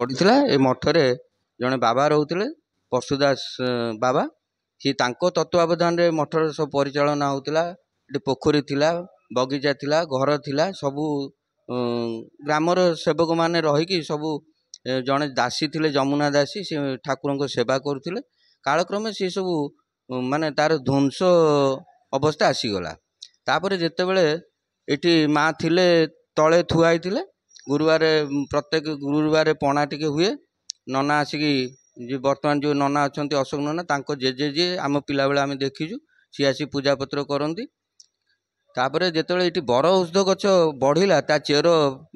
पड़ता ए मठरे जड़े बाबा रोते पशुदास बाबा सी तत्वावधान रे मठर सब परिचालना होता। ये पोखरी थिला, बगीचा थिला, घर थिला, सबू ग्रामर सेवक माने रहीकि सबू जड़े दासी थिले जमुना दासी सी ठाकुर को सेवा करुले। कालक्रमे सी सबू माने तार ध्वंस अवस्था आसीगला। तापर जिते बड़े ये माँ थिले तले थुआई थिले गुरुवार प्रत्येक गुरुवार पणा टिके हुए नना आसिकी जी बर्तमान जो नना अच्छा अशोक नना तांको जेजे जी आम पिला बेले आम देखीचु सी आसी पूजा पत्र करती। तापर जिते ये बर औषध गछ बढ़िला ता चेर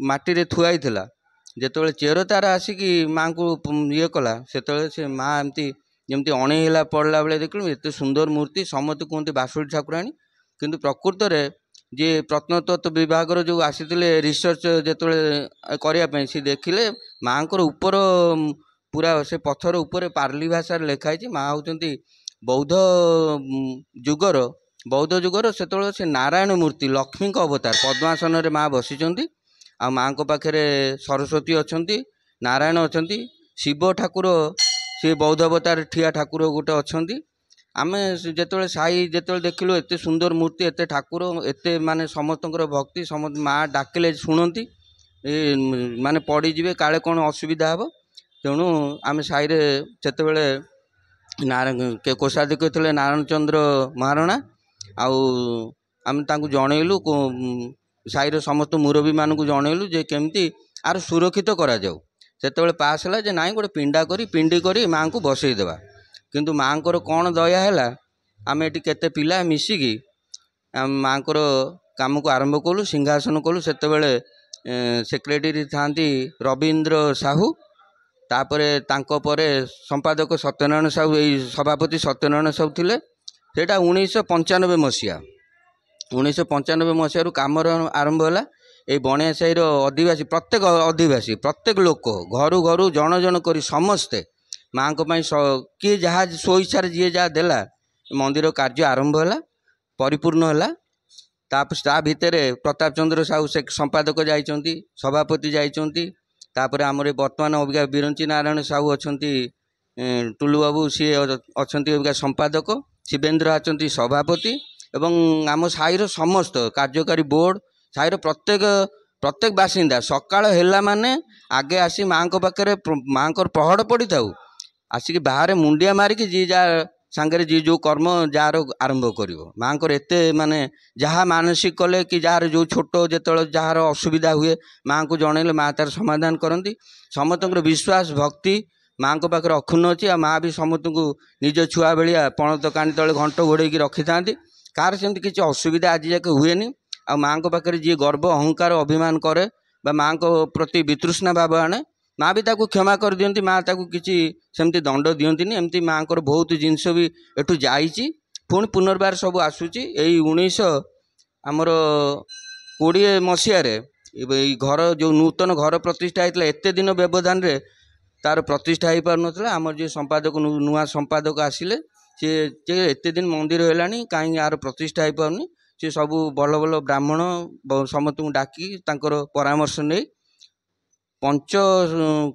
माटी रे थुआई थिला जिते चेर तार आसिकी माँ को ये कला से माँ एमती जमती अणेला पड़ला बेले देखल एत सुंदर मूर्ति समस्त कहते बासुड़ी ठाकुराणी किंतु प्रकृत में जी प्रत्नतत्व विभाग जो आसी रिसर्च जो करने सी देखिले माँ को ऊपर पूरा से पत्थर उपर पार्ली भाषा लिखाई माँ होती बौद्ध जुगर से नारायण मूर्ति लक्ष्मी अवतार पद्मासन रे माँ बसी आ माँ को पाखे सरस्वती अच्छा नारायण अच्छा शिव ठाकुर सी बौद्ध अवतार ठिया ठाकुर गोटे अच्छा आम जो साई जो देखिलु एत सुंदर मूर्ति एत ठाकुर एत माने समस्त भक्ति समस्त माँ डाकिले शुणती माने पड़ीजे काले कौन असुविधा हे तेणु आम साई से नारायण कोषाध्यक्ष थे नारायण चंद्र महारणा आम जनइलु साईर समस्त मुरबी मानक जनइलु जे केमती आर सुरक्षित करा जाऊ से पास है जे नाई गोटे पिंडी करी माँ को बसईदेवा किंतु माँ को कौन दया है आम ये केते पिला मिसिकी माँ को काम को आरंभ कलु सिंहासन कलु से सेक्रेटरी था रवींद्र साहू तापर संपादक सत्यनारायण साहू यही सभापति सत्यनारायण साहू थे सेटा 1995 मसीहा 1995 मसीह कम आरंभ है। ये बणिया साईर आदिवासी प्रत्येक लोक घर घर जन जन कर समस्ते माँ को किए जहाँ स्व इच्छा जी जहाँ देला मंदिर कार्य आरंभ है परिपूर्ण है। ता भितर प्रताप चंद्र साहू से संपादक जाइछंती सभापति जाइछंती तापर आमर वर्तमान अबिका बिरंची नारायण साहू अच्छा टुलू बाबू सी अच्छा अबिका संपादक शिवेन्द्र अच्छा सभापति एवं आम साईर समस्त कार्यकारी बोर्ड साईर प्रत्येक प्रत्येक बासिंदा सकाळ ହେଲା ମାନେ आगे आसी माँ पाखे माँ पहड़ पड़ी था आसिक बाहर मुंडिया मारिकी जी जा सांगे जी जो कर्म जार आरंभ कर माँ एत माने जहाँ मानसिक कले कि जार जो छोट जो जार असुविधा हुए माँ को जनइले माँ तार समाधान करती समस्त विश्वास भक्ति माँ पाखे अक्षुण्ण अच्छी माँ भी समस्त को निज छुआ भाया पणत कानी तले घंट घोड़े रखी था कार सेमती किसी असुविधा आज जाके हुए आ माँ पाखे जी गर्व अहंकार अभिमान करे माँ को प्रति वितृष्णा भाव आने माँ भी ताकू क्षमा कर दियंती माँ ताकू किसी सेमती दंड दियंतीनी एमती माँ को बहुत जिनस भी एठू जाइछि पुणी पुनर्बार सब आसूची 19 आमर 20 मसीह घर जो नूतन घर प्रतिष्ठा होता एत दिन व्यवधान रे तार प्रतिष्ठा हो पार नाला आमर जो संपादक नुआ संपादक आसिले सी एत दिन मंदिर है कहीं यार प्रतिष्ठा हो पारनी सी सब भल भल ब्राह्मण समस्त डाकी तांकर परामर्श नहीं पंच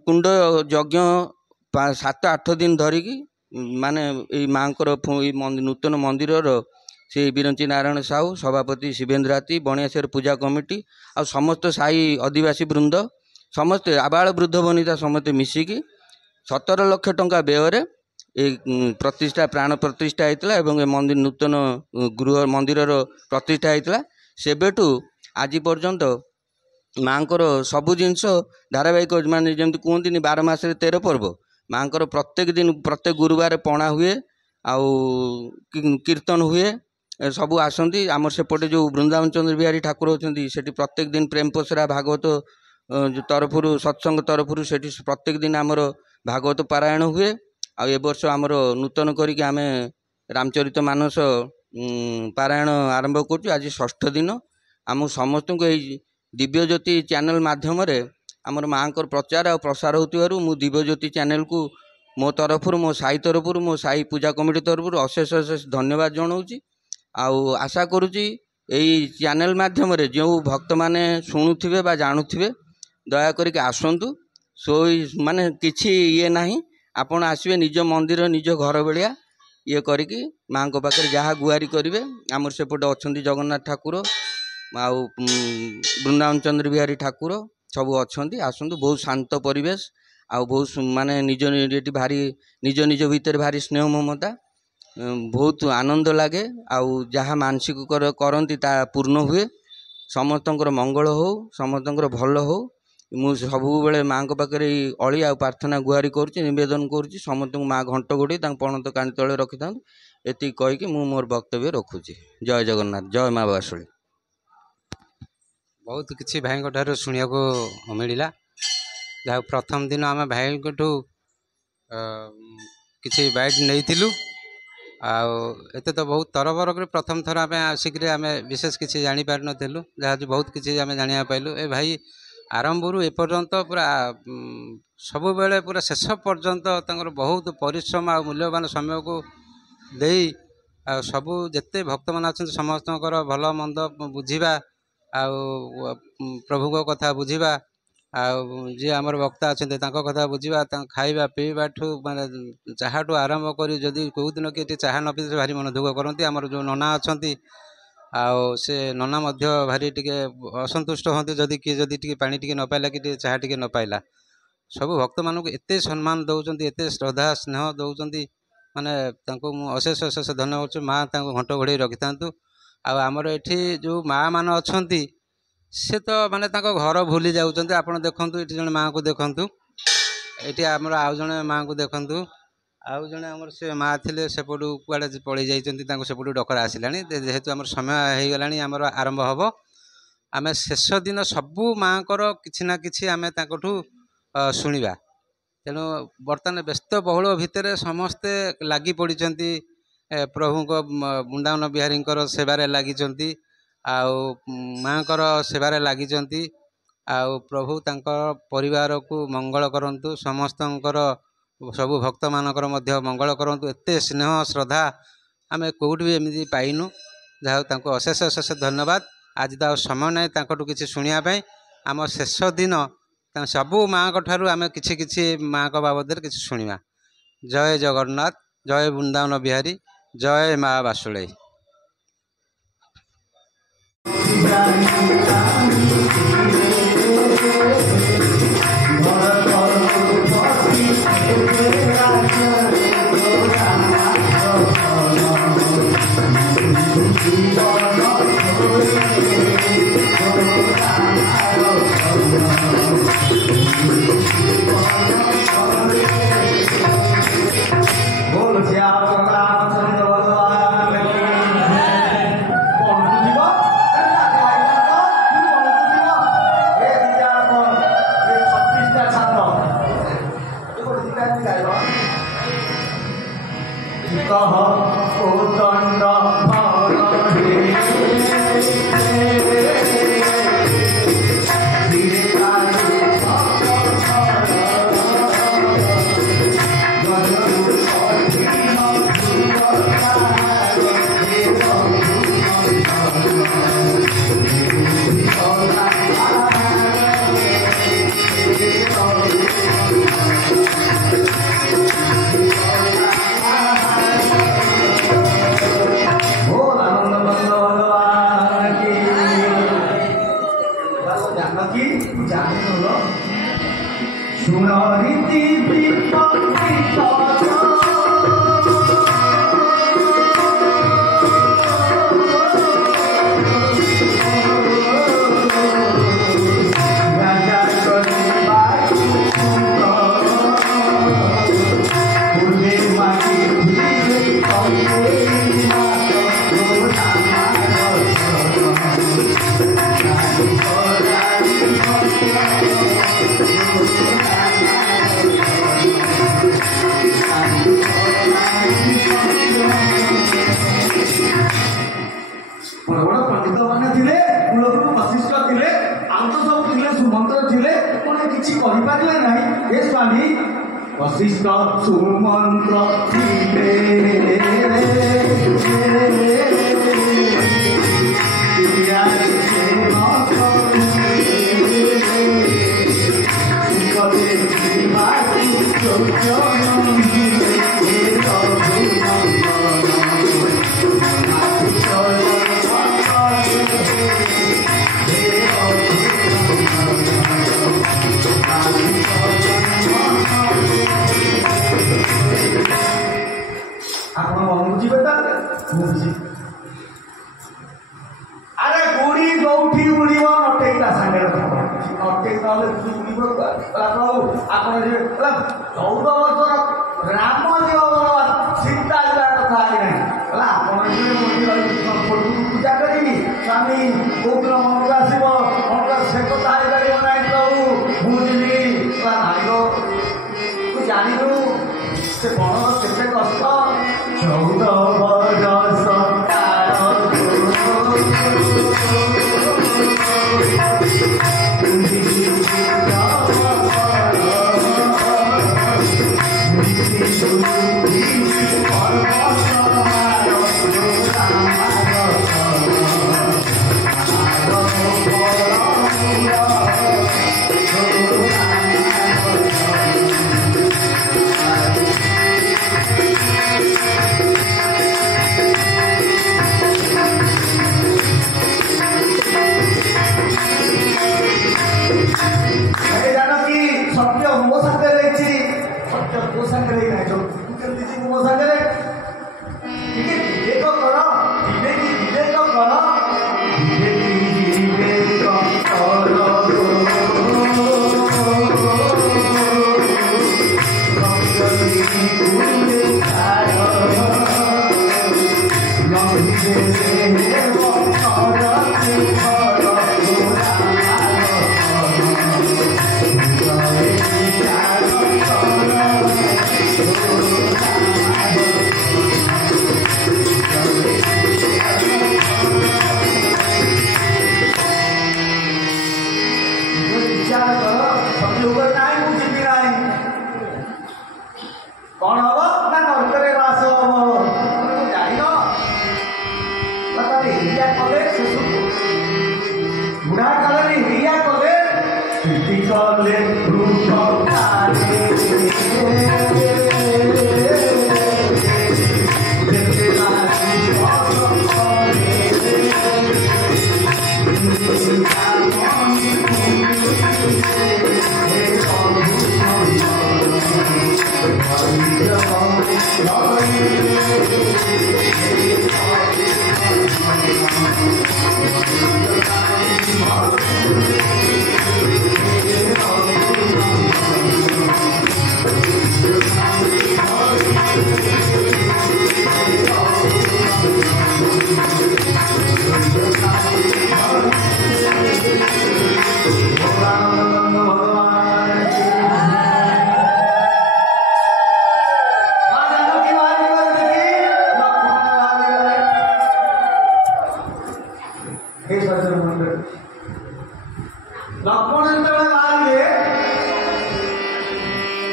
कुंड यज्ञ 7-8 दिन धरिकी माने माँ नूतन मंदिर से बिरंची नारायण साहू सभापति शिवेन्द्र हाथी बणियासर पूजा कमिटी आ समस्त साई आदिवासी वृंद समस्ते आबाल वृद्ध वनिता समस्ते मिसिकी 17 लाख टंका व्यय प्रतिष्ठा प्राण प्रतिष्ठा होता है मंदिर नूतन गृह मंदिर प्रतिष्ठा होता सेबेठू आज पर्यंत माँ सबू जिनस धारावाहिक माने जमी कहते 12 मास 13 पर्व माँ प्रत्येक दिन प्रत्येक गुरुवार पणा हुए आउ कीर्तन हुए सबू आसती आमर सेपटे जो वृंदावन चंद्र बिहारी ठाकुर होती से प्रत्येक दिन प्रेम पसरा भागवत तरफ सत्संग तरफ से प्रत्येक दिन आमर भागवत पारायण हुए आ ए वर्ष आमर नूतन करिक आमे रामचरित मानस पारायण आरंभ कर आज 6ठ दिन आम समस्त को दिव्य ज्योति चैनल माध्यम आमर माँ प्रचार और प्रसार होतिबारु मु दिव्य ज्योति चैनल को मो तरफ मो साई तरफ मो साई पूजा कमिटी तरफ अशेष अशेष धन्यवाद जनाऊँगी आउ आशा करुँची यही चैनल माध्यम जो भक्त माने शुणुथिबे बा जाणुथिबे दया करिक आसंतु सो माने किछि ये नाही आपण आसबे निज मंदिर निज घर भाया ये करिकी माँ पाखे जहाँ गुहारी करेंगे आमर सेपटे अच्छा जगन्नाथ ठाकुर आउ वृंदावन चंद्र बिहारी ठाकुर सब अच्छा आसतु बहुत शांत परिवेश आउ बहुत माने निज निज भारी निज निज भितर भारी स्नेह ममता बहुत आनंद लगे आउ जहाँ मानसिक करती ता पूर्ण हुए समस्तंकर मंगल हो समस्तंकर भल हो मु सब बेले माँ पाखे अली आ प्रार्थना गुहारी करेदन करुँच समस्त माँ घंट घोड़ी पणत कानी तले रखी था ये कहीकि मु मोर वक्तव्य रखुची। जय जगन्नाथ जय माँ बासुली। बहुत किसी भाई ठार शुणा को मिलला जहाँ प्रथम दिन आम भाई किसी बैट नहीं आते तो बहुत तरबर कर प्रथम थर आम आसिक आम विशेष किसी जापार नु जहाँ बहुत किसी आम जाना पाइलु ए भाई आरंभ एपर्यंत पूरा सब बेले पूरा शेष पर्यंत बहुत परिश्रम आ मूल्यवान समय को दे सबू जिते भक्त मान अच्छा समस्त भल मंद बुझा प्रभु को कथा बुझा जी आमर वक्ता अच्छा कथा बुझा खाଇବା पीवा ठू माने चाहा आरंभ कर जदि कौ दिन कि चाहा न पी भारी मन दुख करती आमर जो नना अच्छा से नना भारी टिके असंतुष्ट होती जदि किए जदि टिके पानी टिके न पाइला कि चाहा टिके न पाइला सबू भक्त मानक एते सम्मान दौरान एते श्रद्धा स्नेह दौरान माने अशेष अशेष धन्यवाद माँ घंट घोड़े रखि था आमर एठी जो माँ मान अच्छा से तो माने घर भूली जाऊँ आप देखु ये जन माँ को देखु ये आमर आउ जड़े माँ को देखु आउ जड़े आमर से माँ थे सेपटू कुआड़े पलि जाइए सेपटू डकरा आसला जेहेतु आम समय हो गला आमर आरंभ हम आम शेष दिन सबू माँ कि ना कि आम शुणा तेणु बर्तमान व्यस्त बहुल भितर समस्ते लगी पड़ी प्रभु को वृंदावन बिहारी सेवार लगी माँ सेवार लगी प्रभु परिवार को मंगल करंतु समस्तंकर सबू भक्त मानकर मंगल करंतु एते स्नेह श्रद्धा आम कौटी भी एमती पाइनु जहाँ अशेष अशेष धन्यवाद। आज तो समय ना किसी शुणापी आम शेष दिन सबू माँ ठारू आम कि माँ बाबद किसी शुणा। जय जगन्नाथ जय वृंदावन बिहारी जय माँ बासुले। वशिष्ठ सुमंत्र अरे गुड़ी गौठी उड़ीब नटेईता सांगे नटेईता उड़ीब आप 14 वर्षर राम सीता जा कथा पूजा करी स्वामी कौन मन को आसब मन से कथा ना प्रभु मुझे भाई जानू से बण के कष्ट 14 वर्ष कौन हम ना नरकरे बास हम जान हिरिया कले बुढ़ा काल हिरिया कले कले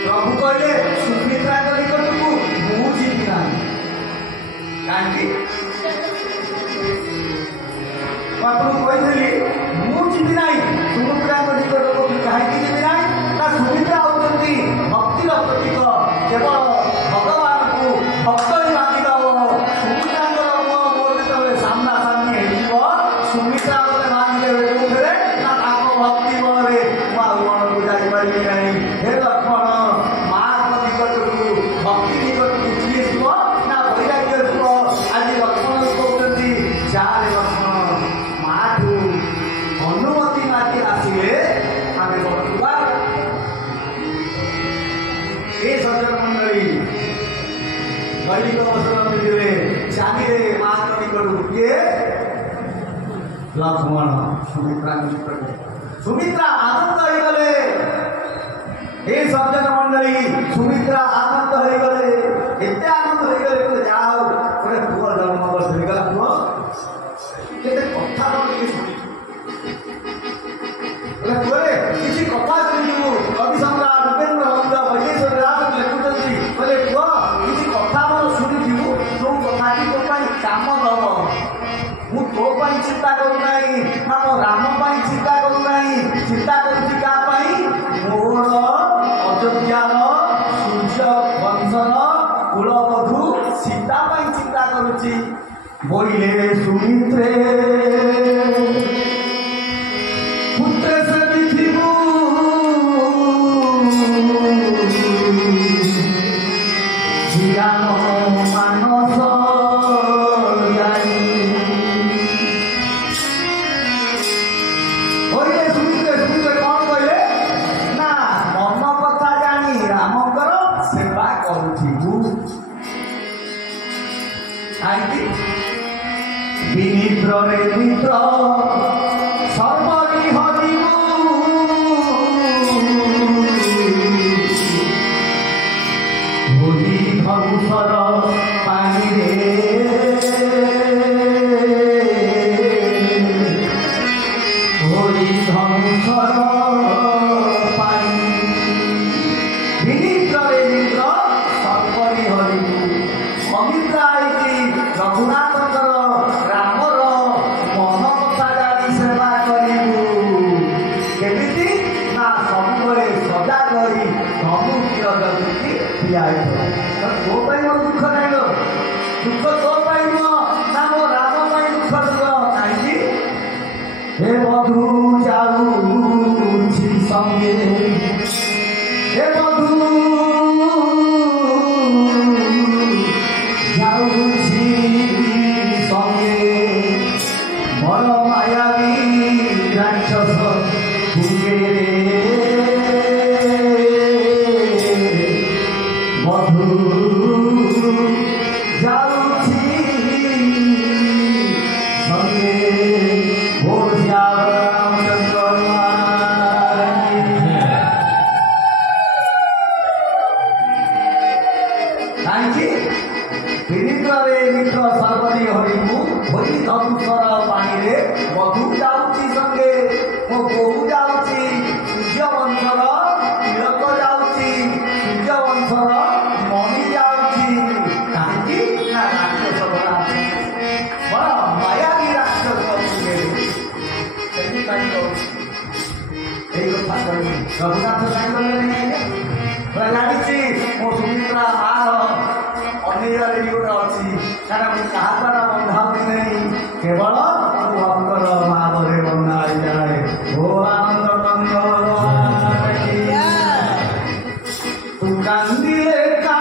प्रभु कहले सुमित्रा निकटकू मु जीवी ना कहीं आपको कही मु जीवी ना सुमित्रा निकटकू कहीं जीवी ना सुमित्रा होती भक्तिर प्रतीक केवल भगवान को भक्त ही मानि दब सुमित्रा मोर जो सामना सामनी हो सुमित्रा मानिले भक्ति बल मन को जापारि नहीं हे लक्ष्मण माँ निकटकू भक्ति निकटकू किए शुभ ना वैराग्य शुभ आज लक्ष्मण कहते चार लक्ष्मण माँ ठू अनुमति मागे आसिले आम बढ़ुआ ये सज्जन मंडली दैनिक वचन मिले चाहिए माँ निकटकू किए लक्ष्मण सुमित्रा निकट सुमित्रा आनंद हो गले ये सज्जन मंडली सुमित्रा आनंद हो गले एत आनंद हो गले जहाँ गोटे पुआ जन्म वर्ष होगा पुआ के कथा पुअरे किसी कथा शुणु कवि सम्राट उपेन्द्र नंद वैदेश्वर राज लिखुच्च बोले पुआ किसी कथा मोर शुणुचु जो कथाटी तो काम दब मु तो चिंता करूना ना मो राम चिंता करूना चिंता करुच्ची मोर अयोध्यार सूर्य वंशर कुलबधू सीता चिंता करुच्ची बोले सुमित्रे पुत्र से पृथ्वी मानस मित्र रे मित्र सर्वरी हरिबू होली धनुषर पानी रे होली धनुषर पानी मित्र रे मित्र सर्वरी हरिबू अमित्रा रघुनाथ तो दुख नहीं दुख तो ना मो राम दुख दुख कहीं हे मधु जाऊ संगे हे मधु जाऊ संगे बड़ मायावी राक्षस भूगे रघुनाथ जानी मो सुमित्रा मार अनेर गोटे अच्छी कारण क्या द्वारा बंधा नहीं केवल भक्तर भावे बंधा जाए ओ आनंद तू कांदिले का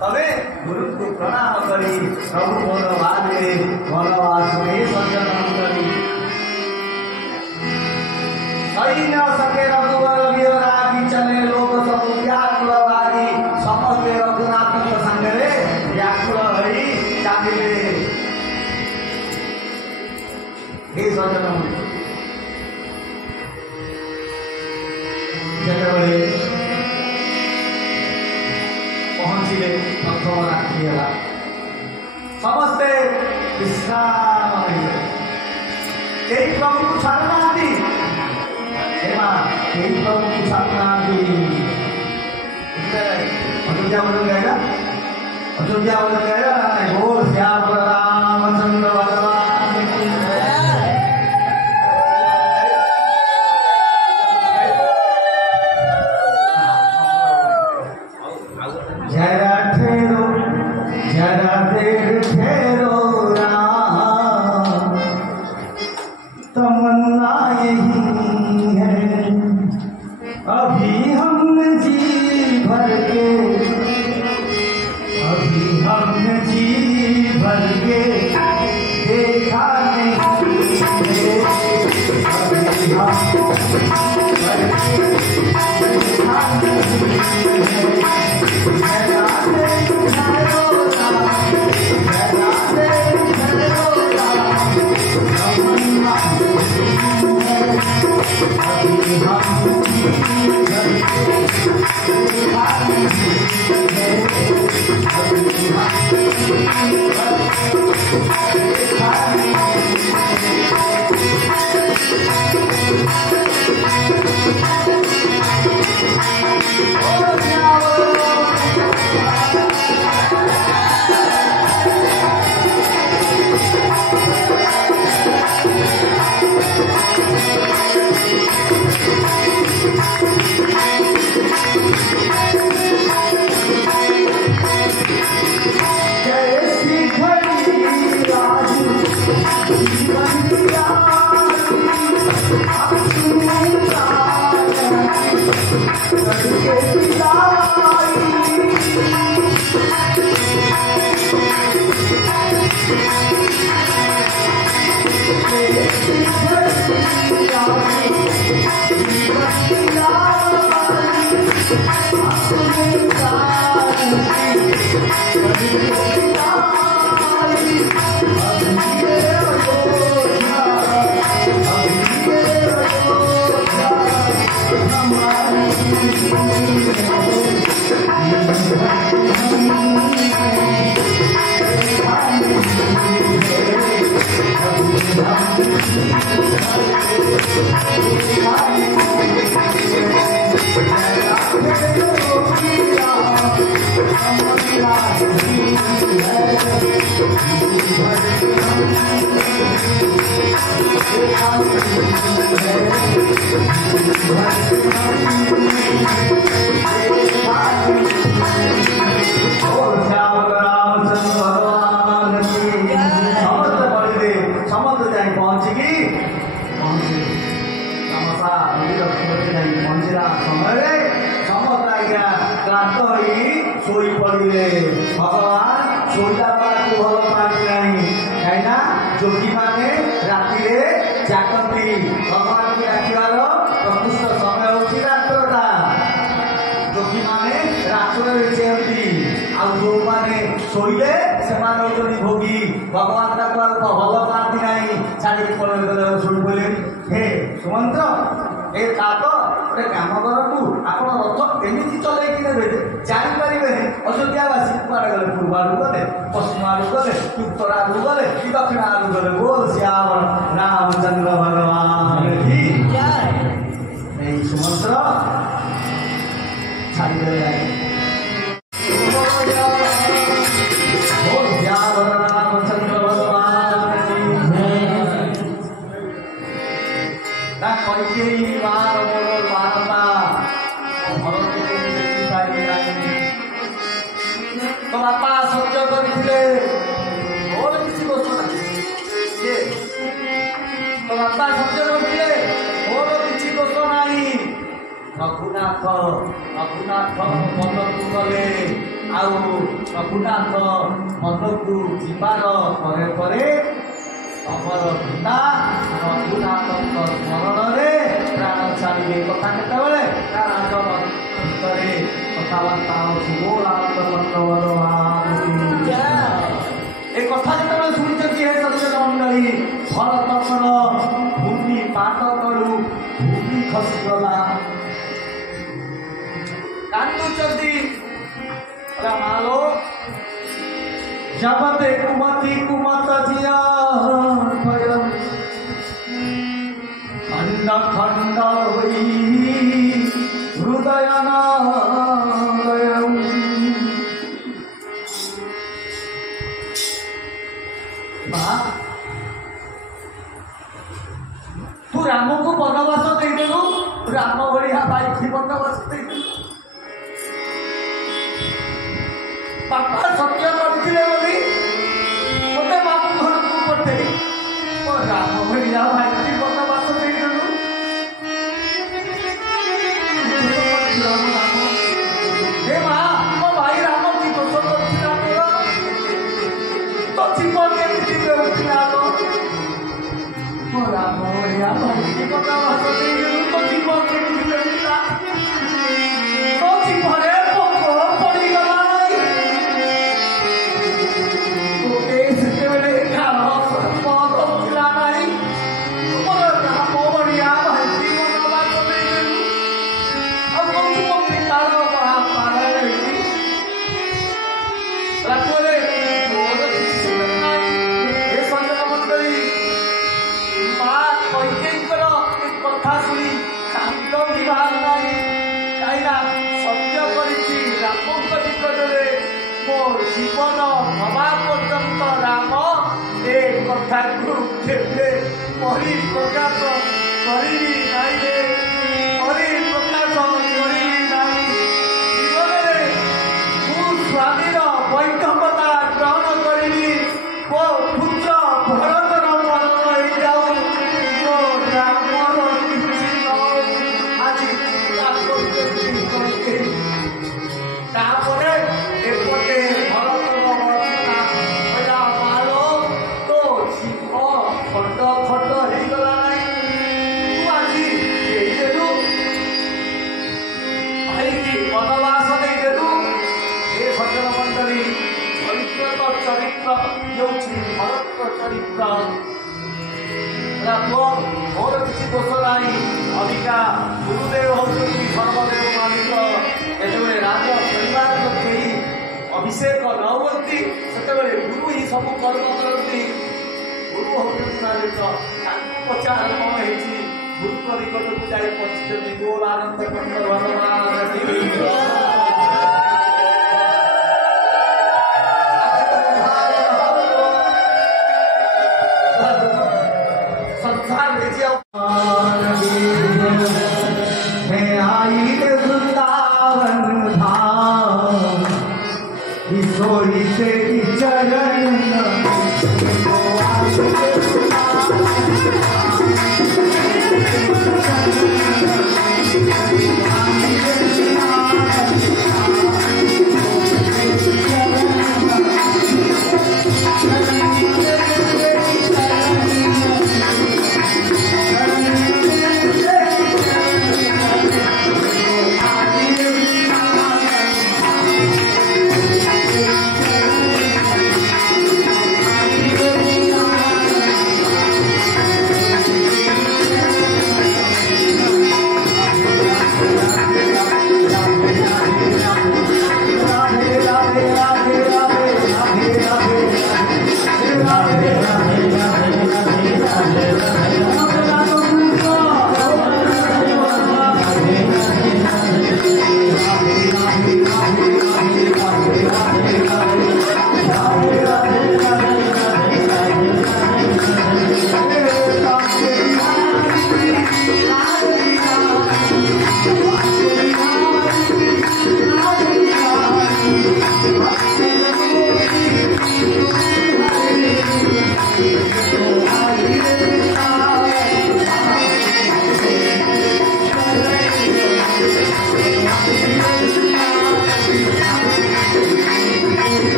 तबे गुरु को प्रणाम करी प्रभु बनवासे वनवास में संचरण करी सही न सके रघुवर विरागी चले लोक सब व्याकुल भागी समस्ते रघुनाथ संगरे व्याकुल हरि चालिले हे सज्जन जेतबेले पहुँचले प्रथम रात्रि है समस्ते विश्राम कई प्रभु को छाड़ना कई प्रभु को छाड़ना अयोध्या बोल गएगा अयोध्या बोल गएगा बोल श्याम रामचंद्र भगवान की जरा देर ठहरो राम तमन्ना यही है अभी हमने जी भर के देखा नहीं शोले से भोगी भगवान भल पाती ना छाड़ी शुणी बोले हे सुमंत्र ए काक गोटे कम करूँ आप रथ एमती चलैक ने जापारे अयोध्यावासी कुआड़े गले पूर्व आड़ गले पश्चिम आड़ गले उत्तर आड़ गले कि दक्षिण आड़ गले बोल श्याम रामचंद्र भगवान की सुमंत्र छाड़देले रामचंद्र भगवान कैकेयी मार मोर मानता भरत को देखी पाइले नहीं तो बापा सत्य करथिले मोर किसी दोष नहीं ये तो बापा सत्य करथिले मोर किसी दोष नहीं रघुनाथ मन को गले आउ रघुनाथ मन को जीवार परे परे अमर पिता रघुनाथ स्मरण प्राण छाड़े कथा केतबले राजन भितर कथबार्ता ए कथा जो शुणुचे हे सज्जन मंडली भरत भूमि पाट करू भूमि खसीगला कांदुचंदी मालो जबते कुमती कुमत जिया खंड खंड हुई हृदय तू राम को बनवास देदेलु राम भाया भाई बनवास देदेलु बापा सत्य करथिले बोली मते बाबू घर को पठे ओ राम भैया भाई बनवास देदेलु हे मां ओ भाई राम की दोष करथिला तो जीवन के जीवे उठला तो ओ राम भैया भाई बनवास देदेलु तो जीवन के जीवे उठला तो जीवने पोको पड़ी गला जीवन भवा पर्यंत राम ए कथा को केबे परिप्रकाश करिबी नाही रे परिप्रकाश करिबी नाही जीवन रे मु स्वामीर वैकल्पता ग्रहण करिबी ओ पुत्र भरतर मरण होई जाऊ ओ रामर किछि न आज ताको करके तापरे एपटे बनवास देदेलु ए सज्जन मंडली चरित्र भरत चरित्र मोर किसी दोष नहीं अविका गुरुदेव होती सर्वदेव मालिक जो राज परिवार अभिषेक न हुई से गुरु ही सब कर्म करती गुरु होती मालिक पचार कौन है गुरु निकट को जाई पहुंचते गोल आनंद कंठ भगवान संसार में आई वृंदावन धाम किशोरी से चरण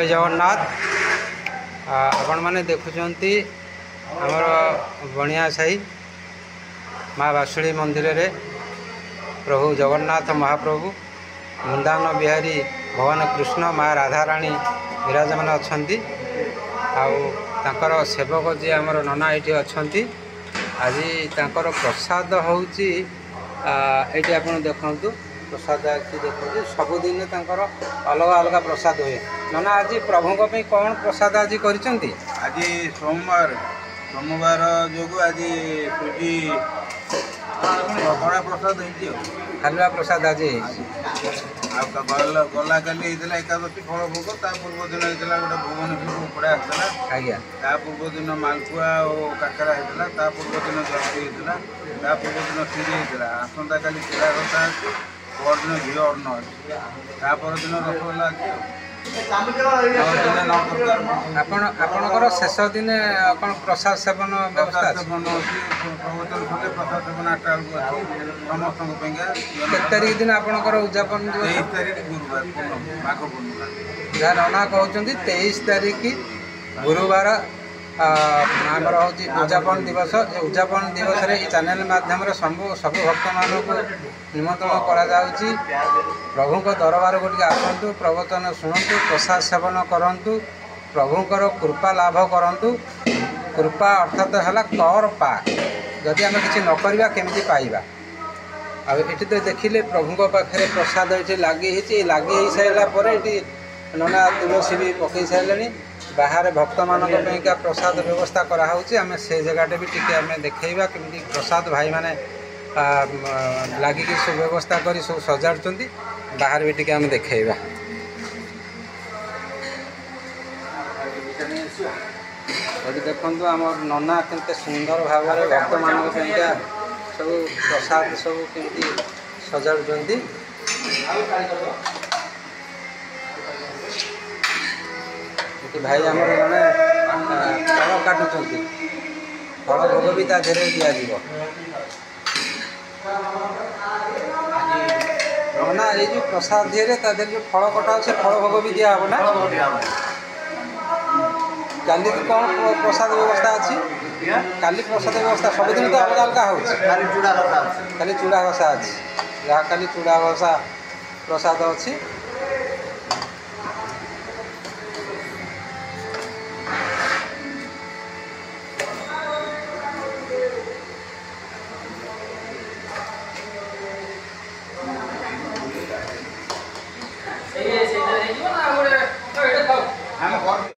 जय जगन्नाथ। आपण मैंने देखुंत आमर बणिया साही माँ बासुड़ी मंदिर रे प्रभु जगन्नाथ महाप्रभु वृंदावन बिहारी भगवान कृष्ण माँ राधाराणी विराजमान अच्छा आर सेवक जी आमर नना ये अच्छा आज तांकर प्रसाद हूँ ये आप देखु प्रसाद अच्छी देखो सबुदिन तांकर अलग अलग प्रसाद हुए। नना आज प्रभु कौन प्रसाद आज करिसेंती? आज सोमवार जो आज सुजी बड़ा प्रसाद हो हलवा प्रसाद आज गला काली एकादशी फल भोग ता पूर्व दिन होता गोटे भुवनेश्वर उपड़ा आसाला आज्ञा ता पूर्व दिन मालपुआ और काकरा होता ता पूर्व दिन जल्दी होता ता पूर्व दिन क्षीरी होता आसंता काली चूड़ा घटा अच्छी परदिन घी अन्न अच्छी ता परदिन रसगोल्ला अच्छी आपणकर शेष दिन कौन प्रसाद सेवन व्यवस्था प्रसाद सेवन अच्छी प्रवचन फले प्रसाद सेवन 8टा बेलू अच्छी समस्त के तारीख दिन आपणकर उद्यापन 23 तारीख गुरुवार माघ पूर्णिमा जहाँ नना कहते 23 तारीख गुरुवार आमर हूँ उद्यापन दिवस। उद्यापन दिवस रे चैनल माध्यम सब भक्त मानक निमंत्रण कर प्रभु दरबार को आसतु प्रवचन शुणु प्रसाद सेवन करूँ प्रभुंर कृपा लाभ करूँ। कृपा अर्थात है कर पा जदि आम कि नकरा केमी पाइबा आठी तो देखिले प्रभु पाखे प्रसाद ये लगी लगी सारापर ये नना तुलसी भी पकई सारे बाहर भक्त मानक प्रसाद व्यवस्था कराऊँच आम से जगह भी टी आम देखा केमी प्रसाद भाई मैंने लगिक सब व्यवस्था कर सब सजाड़ बाहर भी टी आम देखा देखु आम नना के सुंदर भाव भक्त मानक सब प्रसाद सब केमती सजाड़ भाई आम मैंने फल काटुंट फल भोग भी ताधे दिज्व ना ये जो प्रसाद दिए ताधे जो फल कटा अच्छे फल भोग भी दिहब ना काली कौन प्रसाद व्यवस्था अच्छी काली प्रसाद व्यवस्था सबुदिन तो अलग अलग हो खाली चूड़ा घसा अच्छी जहाँ खाली चूड़ा घसा प्रसाद अच्छी